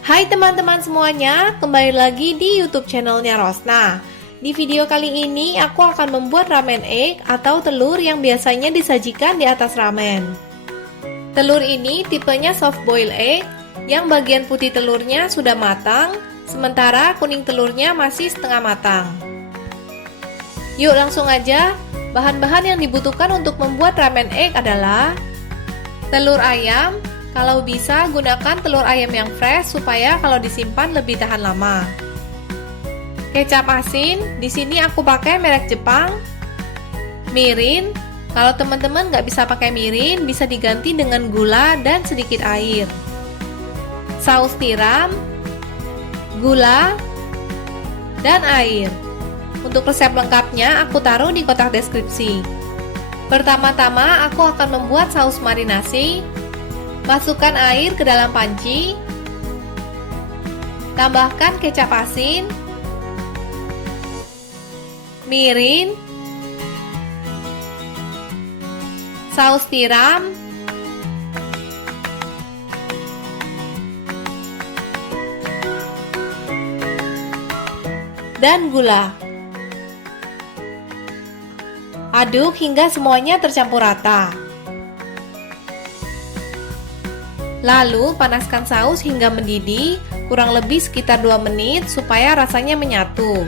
Hai teman-teman semuanya, kembali lagi di YouTube channelnya Rosna. Di video kali ini aku akan membuat ramen egg atau telur yang biasanya disajikan di atas ramen. Telur ini tipenya soft boil egg, yang bagian putih telurnya sudah matang, sementara kuning telurnya masih setengah matang. Yuk langsung aja, bahan-bahan yang dibutuhkan untuk membuat ramen egg adalah telur ayam. Kalau bisa, gunakan telur ayam yang fresh supaya kalau disimpan lebih tahan lama. Kecap asin, di sini aku pakai merek Jepang. Mirin, kalau teman-teman nggak bisa pakai mirin, bisa diganti dengan gula dan sedikit air. Saus tiram, gula, dan air. Untuk resep lengkapnya, aku taruh di kotak deskripsi. Pertama-tama, aku akan membuat saus marinasi. Masukkan air ke dalam panci, tambahkan kecap asin, mirin, saus tiram, dan gula. Aduk hingga semuanya tercampur rata. Lalu panaskan saus hingga mendidih, kurang lebih sekitar 2 menit supaya rasanya menyatu.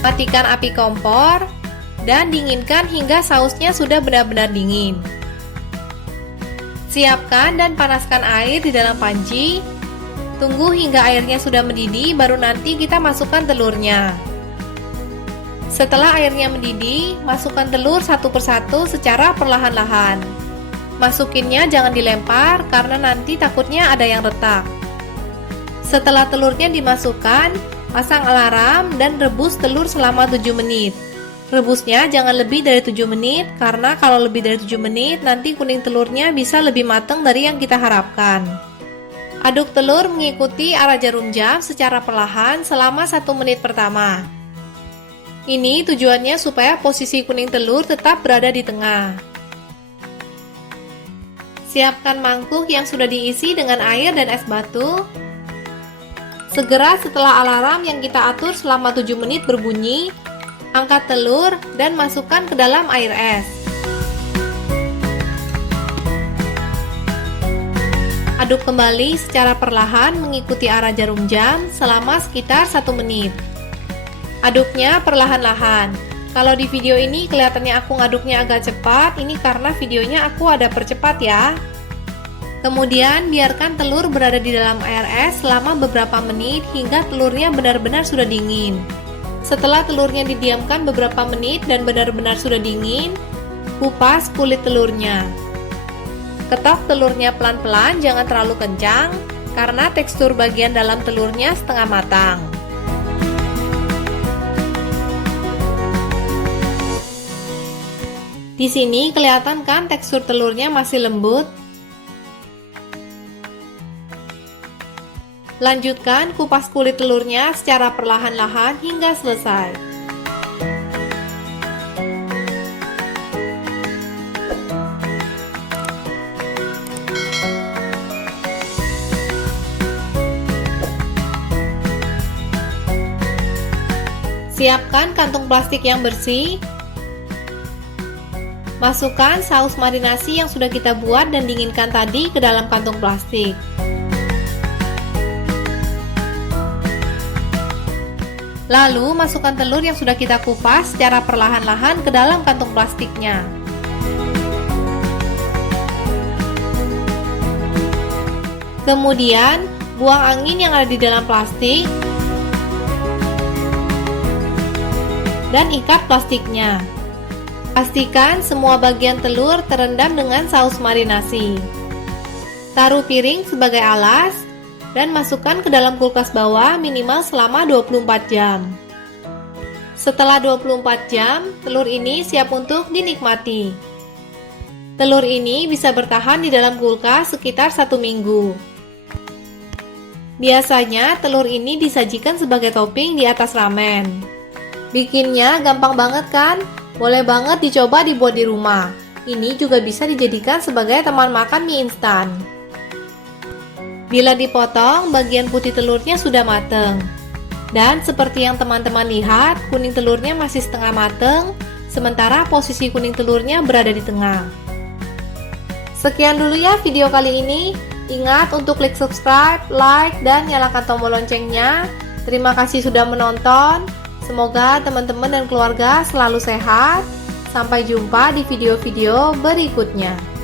Matikan api kompor dan dinginkan hingga sausnya sudah benar-benar dingin. Siapkan dan panaskan air di dalam panci. Tunggu hingga airnya sudah mendidih, baru nanti kita masukkan telurnya. Setelah airnya mendidih, masukkan telur satu persatu secara perlahan-lahan. Masukinnya jangan dilempar karena nanti takutnya ada yang retak. Setelah telurnya dimasukkan, pasang alarm dan rebus telur selama 7 menit. Rebusnya jangan lebih dari 7 menit karena kalau lebih dari 7 menit nanti kuning telurnya bisa lebih matang dari yang kita harapkan. Aduk telur mengikuti arah jarum jam secara perlahan selama 1 menit pertama. Ini tujuannya supaya posisi kuning telur tetap berada di tengah. Siapkan mangkuk yang sudah diisi dengan air dan es batu. Segera setelah alarm yang kita atur selama 7 menit berbunyi, angkat telur dan masukkan ke dalam air es. Aduk kembali secara perlahan mengikuti arah jarum jam selama sekitar 1 menit. Aduknya perlahan-lahan. Kalau di video ini kelihatannya aku ngaduknya agak cepat, ini karena videonya aku ada percepat ya. Kemudian biarkan telur berada di dalam air es selama beberapa menit hingga telurnya benar-benar sudah dingin. Setelah telurnya didiamkan beberapa menit dan benar-benar sudah dingin, kupas kulit telurnya. Ketok telurnya pelan-pelan, jangan terlalu kencang karena tekstur bagian dalam telurnya setengah matang. Di sini kelihatan kan tekstur telurnya masih lembut. Lanjutkan kupas kulit telurnya secara perlahan-lahan hingga selesai. Siapkan kantung plastik yang bersih. Masukkan saus marinasi yang sudah kita buat dan dinginkan tadi ke dalam kantung plastik. Lalu masukkan telur yang sudah kita kupas secara perlahan-lahan ke dalam kantung plastiknya. Kemudian buang angin yang ada di dalam plastik dan ikat plastiknya. Pastikan semua bagian telur terendam dengan saus marinasi. Taruh piring sebagai alas dan masukkan ke dalam kulkas bawah minimal selama 24 jam. Setelah 24 jam, telur ini siap untuk dinikmati. Telur ini bisa bertahan di dalam kulkas sekitar 1 minggu. Biasanya telur ini disajikan sebagai topping di atas ramen. Bikinnya gampang banget kan? Boleh banget dicoba dibuat di rumah. Ini juga bisa dijadikan sebagai teman makan mie instan. Bila dipotong, bagian putih telurnya sudah mateng. Dan seperti yang teman-teman lihat, kuning telurnya masih setengah mateng, sementara posisi kuning telurnya berada di tengah. Sekian dulu ya video kali ini. Ingat untuk klik subscribe, like, dan nyalakan tombol loncengnya. Terima kasih sudah menonton. Semoga teman-teman dan keluarga selalu sehat. Sampai jumpa di video-video berikutnya.